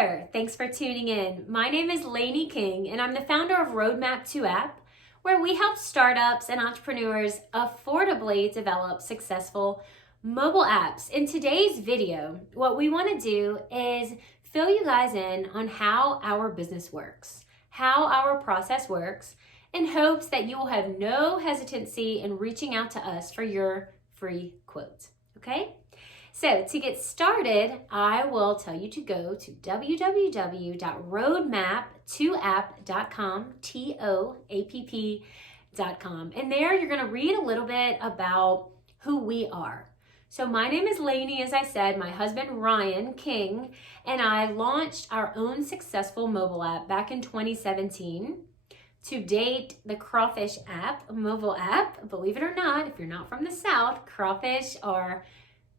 there, thanks for tuning in. My name is Lainey King and I'm the founder of Roadmap to App, where we help startups and entrepreneurs affordably develop successful mobile apps. In today's video, what we want to do is fill you guys in on how our business works, how our process works, in hopes that you will have no hesitancy in reaching out to us for your free quote, okay? So to get started, I will tell you to go to www.roadmap2app.com, TOAPP.com. And there you're going to read a little bit about who we are. So my name is Lainey, as I said. My husband, Ryan King, and I launched our own successful mobile app back in 2017. To date, the Crawfish app, mobile app, believe it or not, if you're not from the South, crawfish are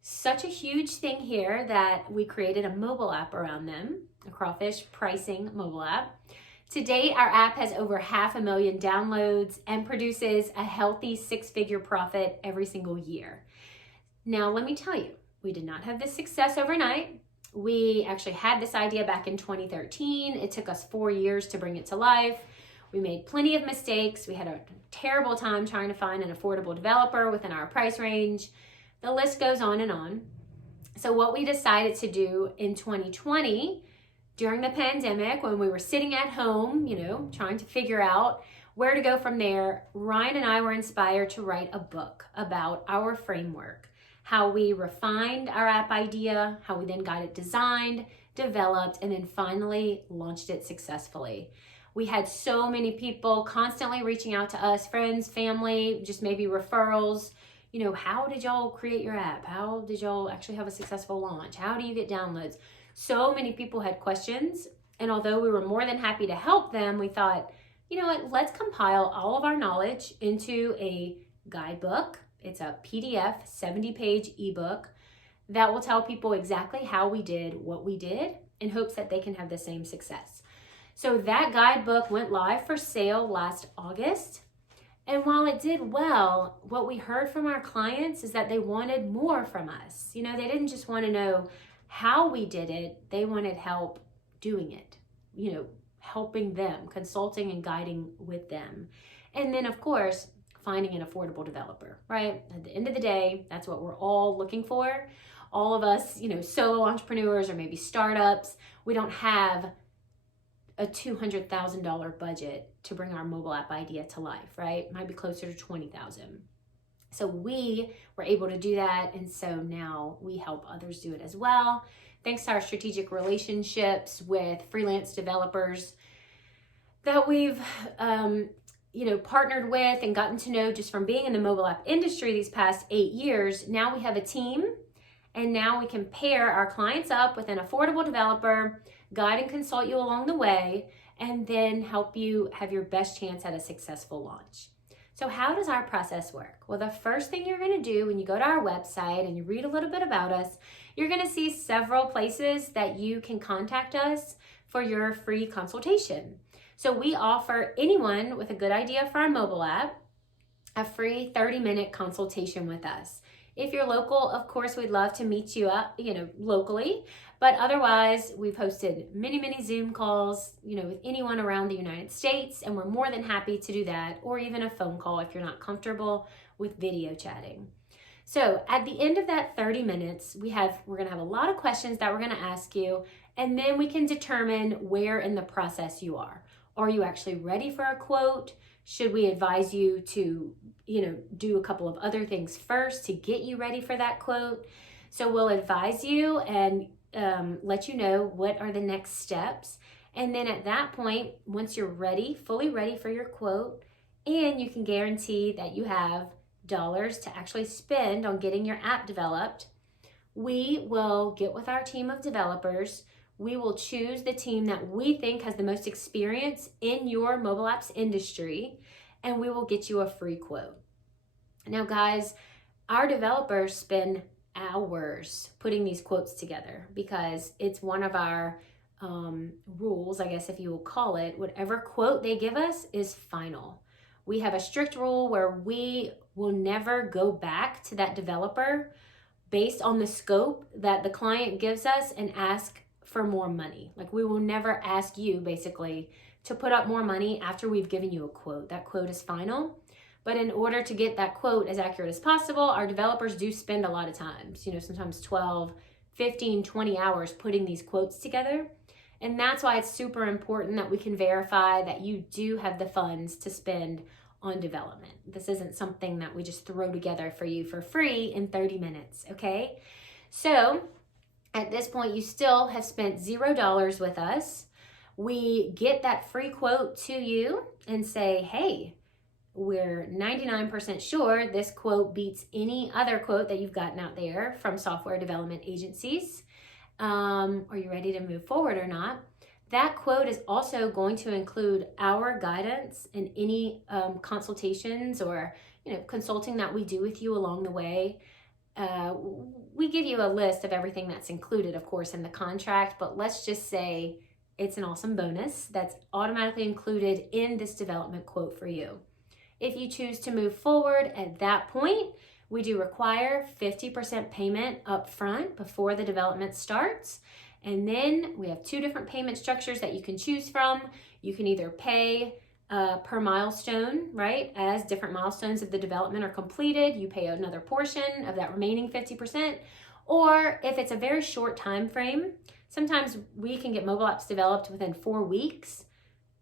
such a huge thing here that we created a mobile app around them, a crawfish pricing mobile app. To date, our app has over 500,000 downloads and produces a healthy six-figure profit every single year. Now, let me tell you, we did not have this success overnight. We actually had this idea back in 2013. It took us 4 years to bring it to life. We made plenty of mistakes. We had a terrible time trying to find an affordable developer within our price range. The list goes on and on. So what we decided to do in 2020, during the pandemic, when we were sitting at home, trying to figure out where to go from there, Ryan and I were inspired to write a book about our framework, how we refined our app idea, how we then got it designed, developed, and then finally launched it successfully. We had so many people constantly reaching out to us, friends, family, just maybe referrals. How did y'all create your app? How did y'all actually have a successful launch? How do you get downloads? So many people had questions. And although we were more than happy to help them, we thought, let's compile all of our knowledge into a guidebook. It's a PDF, 70-page ebook that will tell people exactly how we did what we did in hopes that they can have the same success. So that guidebook went live for sale last August. And while it did well, what we heard from our clients is that they wanted more from us. They didn't just want to know how we did it. They wanted help doing it, helping them, consulting and guiding with them. And then, of course, finding an affordable developer, right? At the end of the day, that's what we're all looking for. All of us, solo entrepreneurs or maybe startups, we don't have a $200,000 budget to bring our mobile app idea to life, right? Might be closer to $20,000. So we were able to do that. And so now we help others do it as well. Thanks to our strategic relationships with freelance developers that we've, partnered with and gotten to know just from being in the mobile app industry these past 8 years. Now we have a team, and now we can pair our clients up with an affordable developer, guide and consult you along the way, and then help you have your best chance at a successful launch. So how does our process work? Well, the first thing you're going to do when you go to our website and you read a little bit about us, you're going to see several places that you can contact us for your free consultation. So we offer anyone with a good idea for our mobile app a free 30-minute consultation with us. If you're local, of course, we'd love to meet you up, locally. But otherwise, we've hosted many Zoom calls, with anyone around the United States, and we're more than happy to do that, or even a phone call if you're not comfortable with video chatting. So at the end of that 30 minutes, we're going to have a lot of questions that we're going to ask you, and then we can determine where in the process you are. Are you actually ready for a quote? Should we advise you to, do a couple of other things first to get you ready for that quote? So we'll advise you and let you know what are the next steps. And then at that point, once you're ready, fully ready for your quote, and you can guarantee that you have dollars to actually spend on getting your app developed, we will get with our team of developers. We will choose the team that we think has the most experience in your mobile apps industry, and we will get you a free quote. Now, guys, our developers spend hours putting these quotes together because it's one of our rules, I guess if you will call it. Whatever quote they give us is final. We have a strict rule where we will never go back to that developer based on the scope that the client gives us and ask for more money. Like, we will never ask you basically to put up more money after we've given you a quote. That quote is final. But in order to get that quote as accurate as possible, our developers do spend a lot of times, sometimes 12, 15, 20 hours putting these quotes together. And that's why it's super important that we can verify that you do have the funds to spend on development. This isn't something that we just throw together for you for free in 30 minutes, okay? So at this point, you still have spent $0 with us. We get that free quote to you and say, hey, we're 99% sure this quote beats any other quote that you've gotten out there from software development agencies. Are you ready to move forward or not? That quote is also going to include our guidance and any consultations or consulting that we do with you along the way. We give you a list of everything that's included, of course, in the contract, but let's just say it's an awesome bonus that's automatically included in this development quote for you. If you choose to move forward at that point, we do require 50% payment up front before the development starts. And then we have 2 different payment structures that you can choose from. You can either pay per milestone, right? As different milestones of the development are completed, you pay another portion of that remaining 50%. Or if it's a very short time frame, sometimes we can get mobile apps developed within 4 weeks.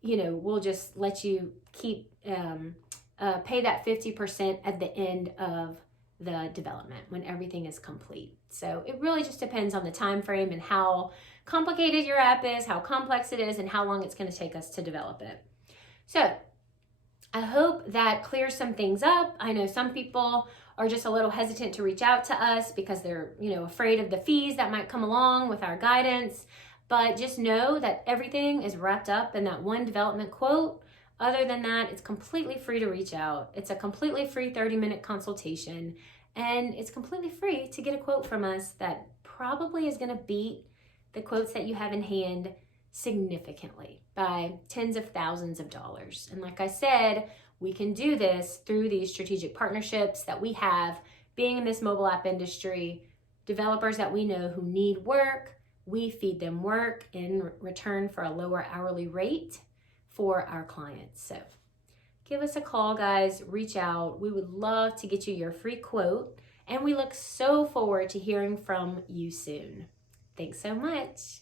We'll just let you keep pay that 50% at the end of the development when everything is complete. So it really just depends on the time frame and how complicated your app is, how complex it is, and how long it's going to take us to develop it. So I hope that clears some things up. I know some people are just a little hesitant to reach out to us because they're, afraid of the fees that might come along with our guidance. But just know that everything is wrapped up in that one development quote. Other than that, it's completely free to reach out. It's a completely free 30-minute consultation, and it's completely free to get a quote from us that probably is going to beat the quotes that you have in hand significantly by tens of thousands of dollars. And like I said, we can do this through these strategic partnerships that we have. Being in this mobile app industry, developers that we know who need work, we feed them work in return for a lower hourly rate for our clients. So give us a call, guys. Reach out. We would love to get you your free quote, and we look so forward to hearing from you soon. Thanks so much.